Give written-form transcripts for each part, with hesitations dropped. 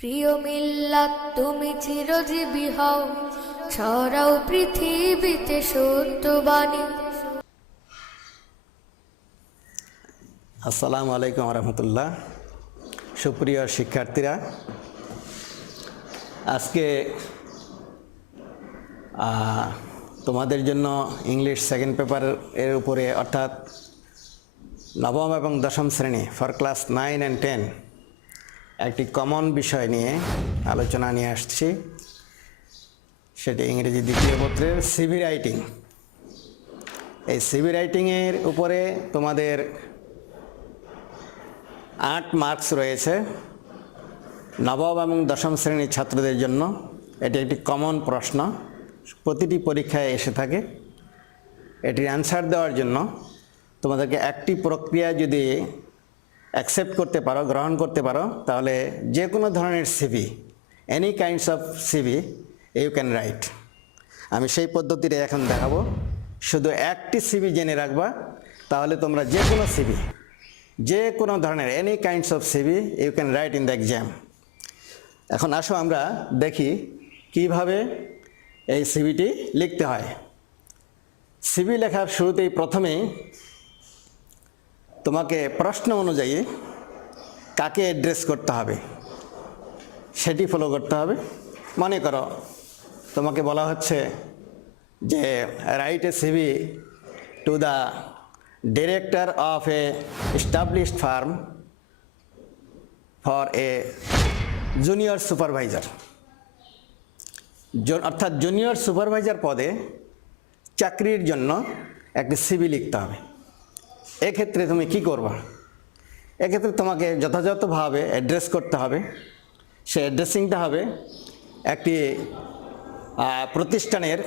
প্রিয় মিল্লাত তুমি চিরজীবী হও, ছড়াও পৃথিবীতে সত্যবাণী। আসসালামু আলাইকুম রহমতুল্লাহ। সুপ্রিয় শিক্ষার্থীরা, আজকে তোমাদের জন্য ইংলিশ সেকেন্ড পেপার এর উপরে অর্থাৎ নবম এবং দশম শ্রেণী ফর ক্লাস 9 and 10 একটি কমন বিষয় নিয়ে আলোচনা নিয়ে আসছি। সেটি ইংরেজি দ্বিতীয় পত্রের সিভি রাইটিং। এই সিভি রাইটিংয়ের উপরে তোমাদের 8 মার্কস রয়েছে নবম এবং দশম শ্রেণীর ছাত্রদের জন্য। এটি একটি কমন প্রশ্ন, প্রতিটি পরীক্ষায় এসে থাকে। এটির অ্যান্সার দেওয়ার জন্য তোমাদেরকে একটি প্রক্রিয়া যদি অ্যাকসেপ্ট করতে পারো, গ্রহণ করতে পারো, তাহলে যে কোনো ধরনের CV, any kinds of CV you can write. আমি সেই পদ্ধতিটা এখন দেখাবো। শুধু একটি সিভি জেনে রাখবা, তাহলে তোমরা যে কোনো সিভি, যে কোনো ধরনের any kinds of CV you can write in the exam. এখন আসো আমরা দেখি কিভাবে এই সিভিটি লিখতে হয়। সিভি লেখার শুরুতেই প্রথমেই তোমাকে প্রশ্ন অনুযায়ী কাকে অ্যাড্রেস করতে হবে সেটি ফলো করতে হবে। মনে করো তোমাকে বলা হচ্ছে যে write a CV to the director of A established farm for a junior supervisor. অর্থাৎ জুনিয়র সুপারভাইজার পদে চাকরির জন্য একটি সিভি লিখতে হবে। এক্ষেত্রে তুমি কি করবা? এক্ষেত্রে তোমাকে যথাযথভাবে অ্যাড্রেস করতে হবে। সে অ্যাড্রেসিংটা হবে একটি প্রতিষ্ঠানের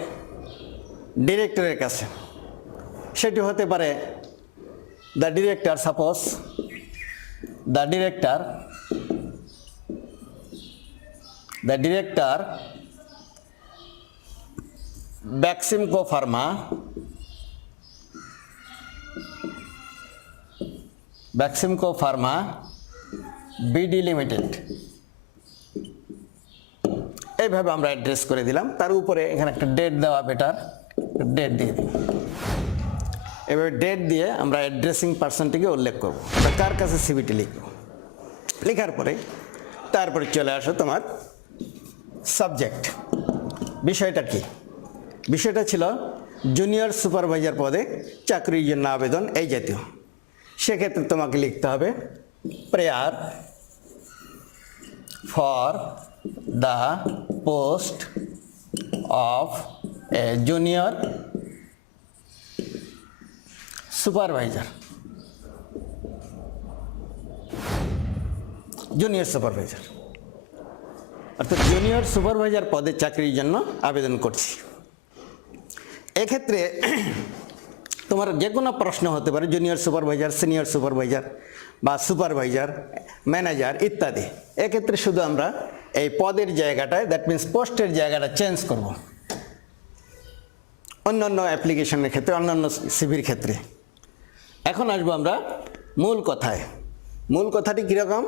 ডিরেক্টরের কাছে। সেটি হতে পারে the director, suppose the director Baximco Pharma BD limited. এইভাবে আমরা অ্যাড্রেস করে দিলাম। তার উপরে এখানে একটা ডেট দেওয়া বেটার, ডেট দিয়ে দিই। এভাবে ডেট দিয়ে আমরা অ্যাড্রেসিং পার্সনটিকে উল্লেখ করব, কার কাছে সিভিটি লিখব। লেখার পরে তারপরে চলে আসো তোমার সাবজেক্ট। বিষয়টা কি? বিষয়টা ছিল জুনিয়র সুপারভাইজার পদে চাকরির জন্য আবেদন, এই জাতীয়। সেক্ষেত্রে তোমাকে লিখতে হবে prayer for the post of A junior supervisor. অর্থাৎ জুনিয়র সুপারভাইজার পদে চাকরির জন্য আবেদন করছি। এক্ষেত্রে তোমার যে কোনো প্রশ্ন হতে পারে, জুনিয়র সুপারভাইজার, সিনিয়র সুপারভাইজার বা সুপারভাইজার, ম্যানেজার ইত্যাদি। এক্ষেত্রে শুধু আমরা এই পদের জায়গাটায়, দ্যাট মিন্স পোস্টের জায়গাটা চেঞ্জ করব। অন্যান্য অ্যাপ্লিকেশনের ক্ষেত্রে, অন্যান্য সিভির ক্ষেত্রে। এখন আসবো আমরা মূল কথায়। মূল কথাটি কীরকম?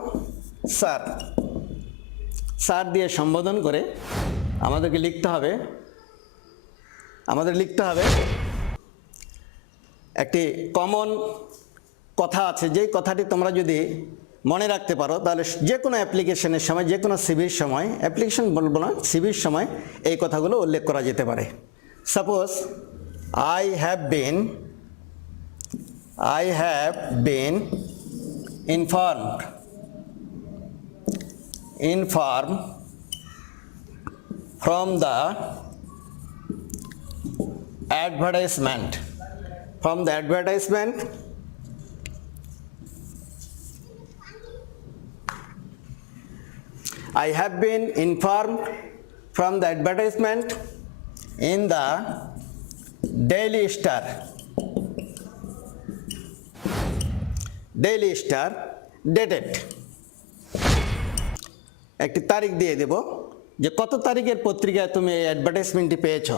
স্যার, স্যার দিয়ে সম্বোধন করে আমাদেরকে লিখতে হবে, একটি কমন কথা আছে। যেই কথাটি তোমরা যদি মনে রাখতে পারো, তাহলে যে কোনো অ্যাপ্লিকেশনের সময়, যে কোনো সিভির সময়, অ্যাপ্লিকেশন বলবো না, সিভির সময় এই কথাগুলো উল্লেখ করা যেতে পারে। Suppose I have been informed from the advertisement I have been informed from the advertisement in the Daily Star dated। একটি তারিখ দিয়ে দেব যে কত তারিখের পত্রিকায় তুমি এই অ্যাডভার্টাইজমেন্টটি পেয়েছো।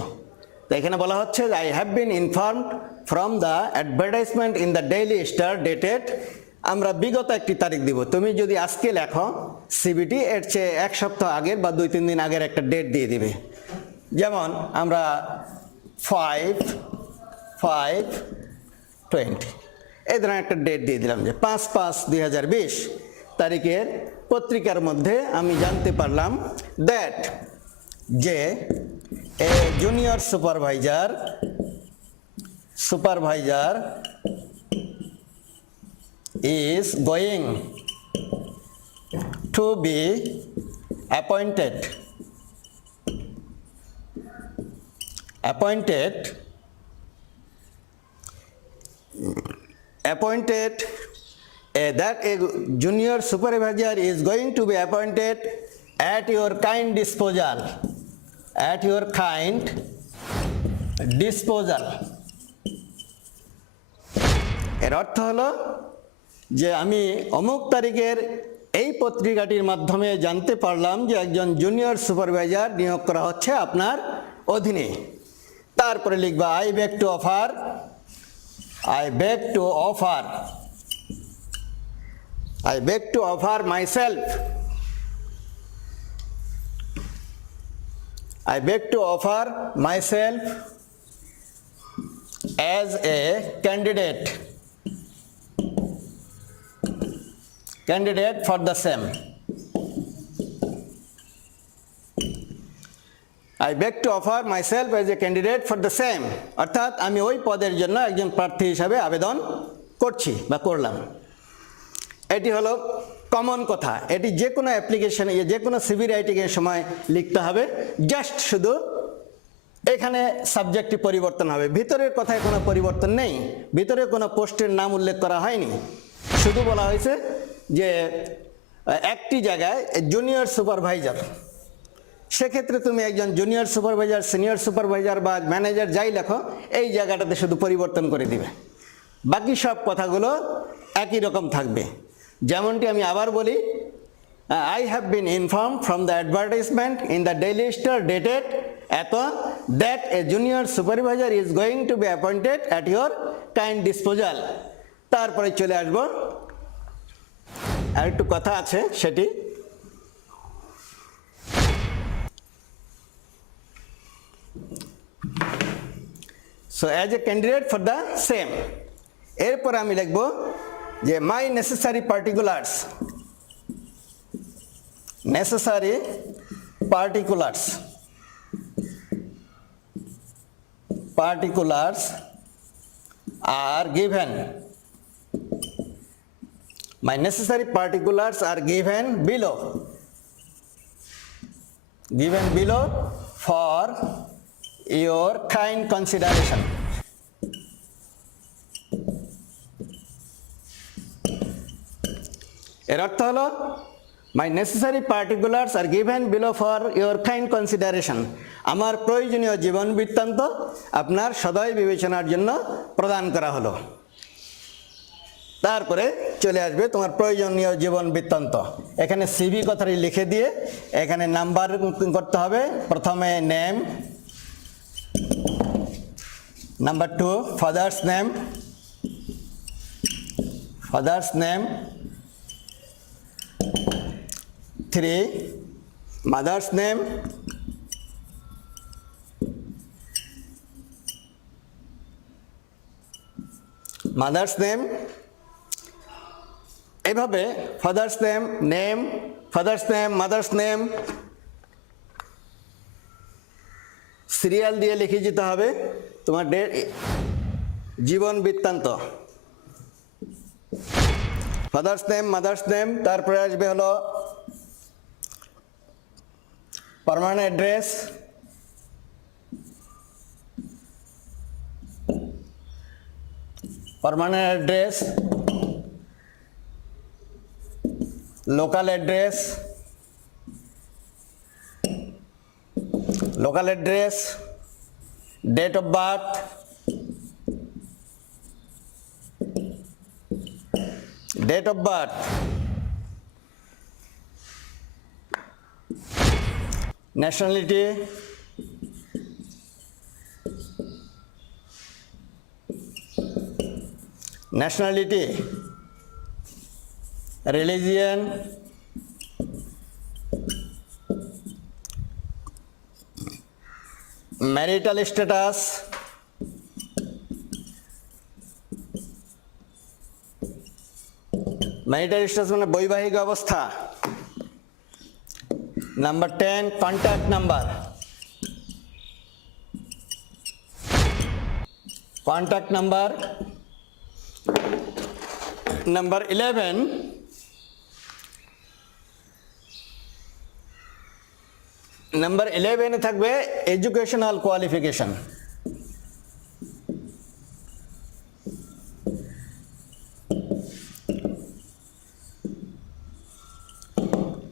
তো এখানে বলা হচ্ছে I have been informed from the advertisement in the daily star dated আমরা বিগত একটি তারিখ দিব। তুমি যদি আজকে লেখো সিবিটি এর চেয়ে 1 সপ্তাহ আগের বা 2-3 দিন আগের একটা ডেট দিয়ে দিবে। যেমন আমরা 5/5/20 এই ধরনের একটা ডেট দিয়ে দিলাম যে 5/5/2020 তারিখের পত্রিকার মধ্যে আমি জানতে পারলাম দ্যাট যে a junior supervisor is going to be appointed that a junior supervisor is going to be appointed at your kind disposal এর অর্থ হলো যে আমি অমুক তারিখের এই পত্রিকাটির মাধ্যমে জানতে পারলাম যে একজন জুনিয়র সুপারভাইজার নিয়োগ করা হচ্ছে আপনার অধীনে। তারপরে লিখবা I beg to offer myself as a candidate for the same. I beg to offer myself as a candidate for the same. অর্থাৎ আমি ওই পদের জন্য একজন প্রার্থী হিসাবে আবেদন করছি বা করলাম। এটি হলো কমন কথা। এটি যে কোনো অ্যাপ্লিকেশনে যে কোনো সিভি রাইটিংয়ের সময় লিখতে হবে। জাস্ট শুধু এখানে সাবজেক্টটি পরিবর্তন হবে, ভিতরের কথায় কোনো পরিবর্তন নেই, ভিতরে কোনো পোস্টের নাম উল্লেখ করা হয়নি। শুধু বলা হয়েছে যে একটি জায়গায় জুনিয়র সুপারভাইজার, সেক্ষেত্রে তুমি একজন জুনিয়র সুপারভাইজার, সিনিয়র সুপারভাইজার বা ম্যানেজার যাই লেখো, এই জায়গাটাতে শুধু পরিবর্তন করে দিবে, বাকি সব কথাগুলো একই রকম থাকবে। যেমনটি আমি আবার বলি, I have been informed from the advertisement in the Daily Star dated that a junior supervisor is going to be appointed at your kind disposal। তারপরে চলে আসবো, আর একটু কথা আছে সেটি। So as a candidate for the same, এরপর আমি লিখব যে my necessary particulars are given. My necessary particulars are given below for your kind consideration. এর অর্থ হলো my necessary particulars are given below for your kind consideration. আমার প্রয়োজনীয় জীবন বৃত্তান্ত আপনার সদয় বিবেচনার জন্য প্রদান করা হলো। তারপরে চলে আসবে তোমার প্রয়োজনীয় জীবন বৃত্তান্ত। এখানে সিভি কথাটি লিখে দিয়ে এখানে নাম্বার করতে হবে। প্রথমে name, number 2 father's name, 3 mother's name, এভাবে father's name, mother's name serial দিয়ে লিখে যেতে হবে তোমার জীবন বৃত্তান্ত। ফাদার্স নেম, মাদার্স নেম, তারপরে আসবে হলো permanent address, local address, date of birth, nationality, religion, marital status, marital status মানে বৈবাহিক অবস্থা। Number 10 contact number, contact number. Number 11 number 11 থাকবে educational qualification.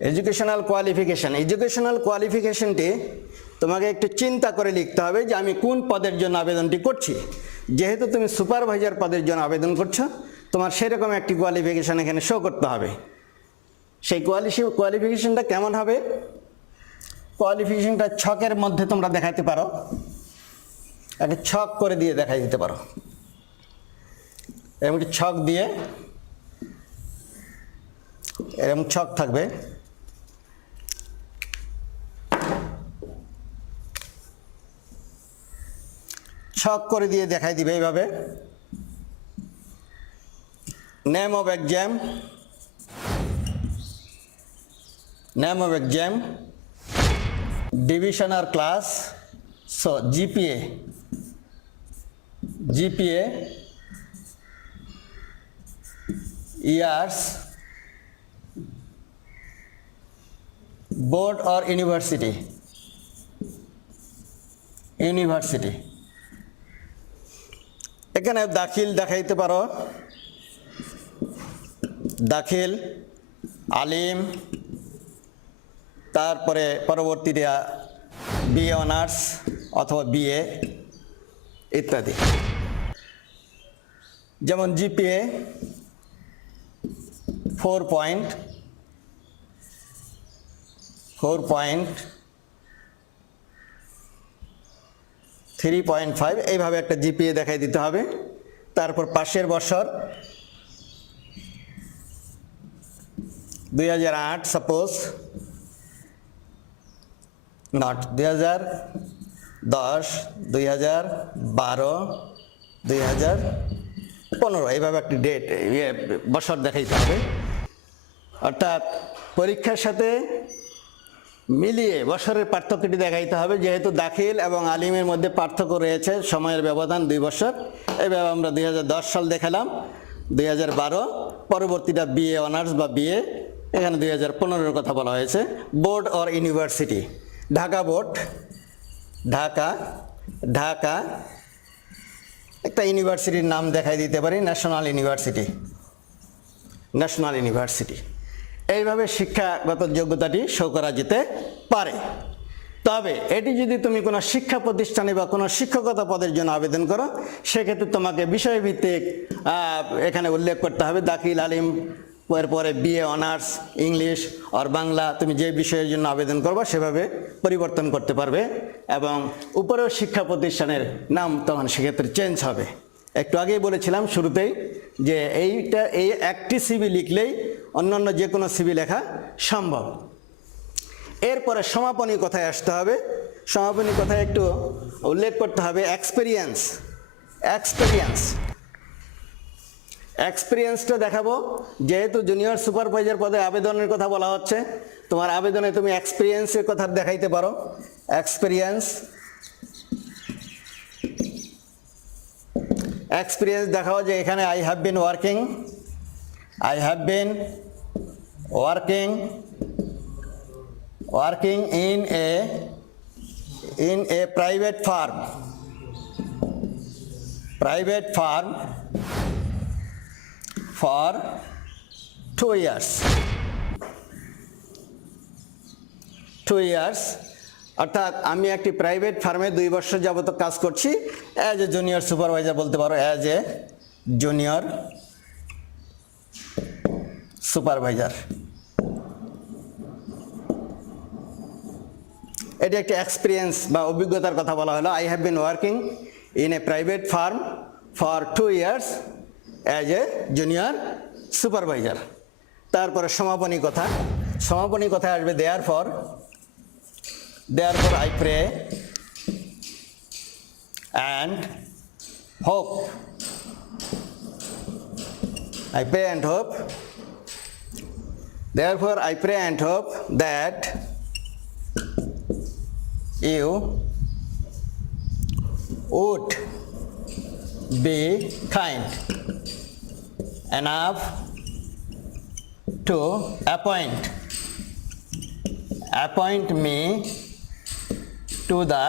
Educational qualification, educational কোয়ালিফিকেশনটি তোমাকে একটু চিন্তা করে লিখতে হবে যে আমি কোন পদের জন্য আবেদনটি করছি। যেহেতু তুমি সুপারভাইজার পদের জন্য আবেদন করছো, তোমার সেরকম একটি কোয়ালিফিকেশন এখানে শো করতে হবে। সেই কোয়ালিফিকেশনটা কেমন হবে? কোয়ালিফিকেশনটা ছকের মধ্যে তোমরা দেখাতে পারো, একটা ছক করে দিয়ে দেখাই দিতে পারো। এরকম একটি ছক দিয়ে, এরকম ছক থাকবে, ছক করে দিয়ে দেখাই দিবে এইভাবে। Name of exam, name of exam, division or class, so GPA, years, board or university, এখানে দাখিল দেখাইতে পারো, দাখিল, আলিম, তারপরে পরবর্তীতে বিএ অনার্স অথবা বিএ ইত্যাদি। যেমন জিপিএ 4.3.5 এইভাবে একটা জিপিএ দেখাই দিতে হবে। তারপর পাশের বছর 2008 সাপোজ, নট 2010, 2012, 2015 এইভাবে একটি ডেট বছর দেখাইতে হবে। অর্থাৎ পরীক্ষার সাথে মিলিয়ে বছরের পার্থক্যটি দেখাইতে হবে। যেহেতু দাখিল এবং আলিমের মধ্যে পার্থক্য রয়েছে, সময়ের ব্যবধান 2 বছর, এইভাবে আমরা 2010 সাল দেখালাম, 2012, পরবর্তীটা বিএ অনার্স বা বিএ, এখানে 2015 কথা বলা হয়েছে। Board or university, Dhaka board, Dhaka একটা ইউনিভার্সিটির নাম দেখাই দিতে পারি, ন্যাশনাল ইউনিভার্সিটি। এইভাবে শিক্ষাগত যোগ্যতাটি শো করা যেতে পারে। তবে এটি যদি তুমি কোনো শিক্ষা প্রতিষ্ঠানে বা কোনো শিক্ষকতা পদের জন্য আবেদন করো, সেক্ষেত্রে তোমাকে বিষয়ভিত্তিক এখানে উল্লেখ করতে হবে। দাখিল, আলিম, পরে বিএ অনার্স, ইংলিশ আর বাংলা, তুমি যে বিষয়ের জন্য আবেদন করবে সেভাবে পরিবর্তন করতে পারবে এবং উপরেও শিক্ষা প্রতিষ্ঠানের নাম তখন সেক্ষেত্রে চেঞ্জ হবে। একটু আগেই বলেছিলাম শুরুতেই যে এই একটি সিভি লিখলেই অন্যান্য যে কোনো সিভি লেখা সম্ভব। এরপরে সমাপনী কথায় আসতে হবে। সমাপনী কথায় একটু উল্লেখ করতে হবে এক্সপিরিয়েন্সটা দেখাবো। যেহেতু জুনিয়র সুপারভাইজার পদে আবেদনের কথা বলা হচ্ছে, তোমার আবেদনে তুমি এক্সপিরিয়েন্সের কথা দেখাইতে পারো। এক্সপিরিয়েন্স দেখাও যে এখানে I have been working in a private firm for 2 years, অর্থাৎ আমি একটি প্রাইভেট ফার্মে 2 বছর যাবত কাজ করছি অ্যাজ এ জুনিয়র সুপারভাইজার, বলতে পারো অ্যাজ এ জুনিয়র সুপারভাইজার। এটি একটি এক্সপিরিয়েন্স বা অভিজ্ঞতার কথা বলা হলো। I have been working in a private farm for 2 years as a junior supervisor. তারপরে সমাপনী কথায় আসবে therefore I and hope. I pray and hope. Therefore, I pray and hope that you would be kind enough to appoint me to the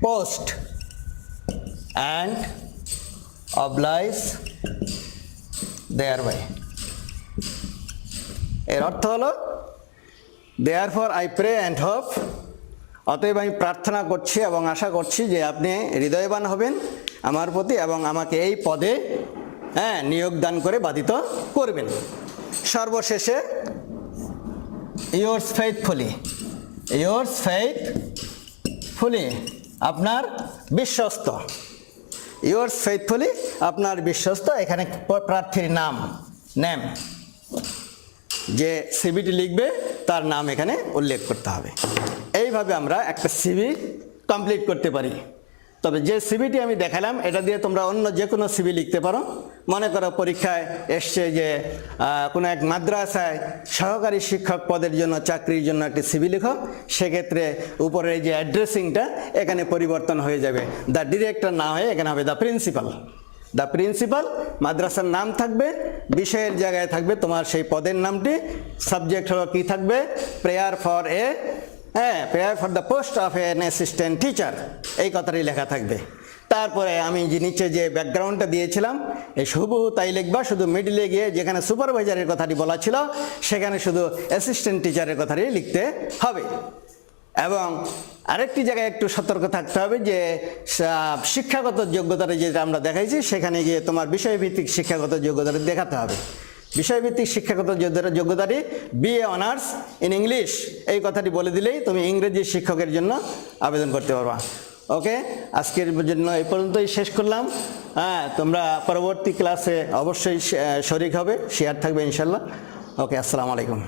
post and oblige thereby. এর অর্থ হলো therefore I pray and hope, অতএব আমি প্রার্থনা করছি এবং আশা করছি যে আপনি হৃদয়বান হবেন আমার প্রতি এবং আমাকে এই পদে নিয়োগদান করে বাধিত করবেন। সর্বশেষে yours faithfully, আপনার বিশ্বস্ত, yours faithfully, আপনার বিশ্বস্ত। এখানে প্রার্থীর নাম, নেম, যে সিভিটি লিখবে তার নাম এখানে উল্লেখ করতে হবে। এইভাবে আমরা একটা সিভি কমপ্লিট করতে পারি। তবে যে সিভিটি আমি দেখালাম এটা দিয়ে তোমরা অন্য যে কোনো সিভি লিখতে পারো। মনে করো পরীক্ষায় এসছে যে কোনো এক মাদ্রাসায় সহকারী শিক্ষক পদের জন্য চাকরির জন্য একটি সিভি লিখো, সেক্ষেত্রে উপরের এই যে অ্যাড্রেসিংটা এখানে পরিবর্তন হয়ে যাবে, দ্য ডিরেক্টর না হয়ে এখানে হবে দ্য প্রিন্সিপাল। মাদ্রাসার নাম থাকবে, বিষয়ের জায়গায় থাকবে তোমার সেই পদের নামটি, সাবজেক্ট হলো কী থাকবে, prayer for the post of N assistant teacher, এই কথাটি লেখা থাকবে। তারপরে আমি যে নিচে যে ব্যাকগ্রাউন্ডটা দিয়েছিলাম এই হুবহু তাই লিখবা, শুধু মিডিলে গিয়ে যেখানে সুপারভাইজারের কথাটি বলা ছিল সেখানে শুধু অ্যাসিস্ট্যান্ট টিচারের কথাটি লিখতে হবে। এবং আরেকটি জায়গায় একটু সতর্ক থাকতে হবে যে শিক্ষাগত যোগ্যতাটা যেটা আমরা দেখাইছি সেখানে গিয়ে তোমার বিষয়ভিত্তিক শিক্ষাগত যোগ্যতাটা দেখাতে হবে। বিষয়ভিত্তিক শিক্ষাগত যোগ্যতাটি BA অনার্স ইন ইংলিশ, এই কথাটি বলে দিলেই তুমি ইংরেজি শিক্ষকের জন্য আবেদন করতে পারবা। ওকে, আজকের জন্য এই পর্যন্তই শেষ করলাম। তোমরা পরবর্তী ক্লাসে অবশ্যই শরিক হবে, শেয়ার থাকবে ইনশাল্লাহ। ওকে, আসসালামু আলাইকুম।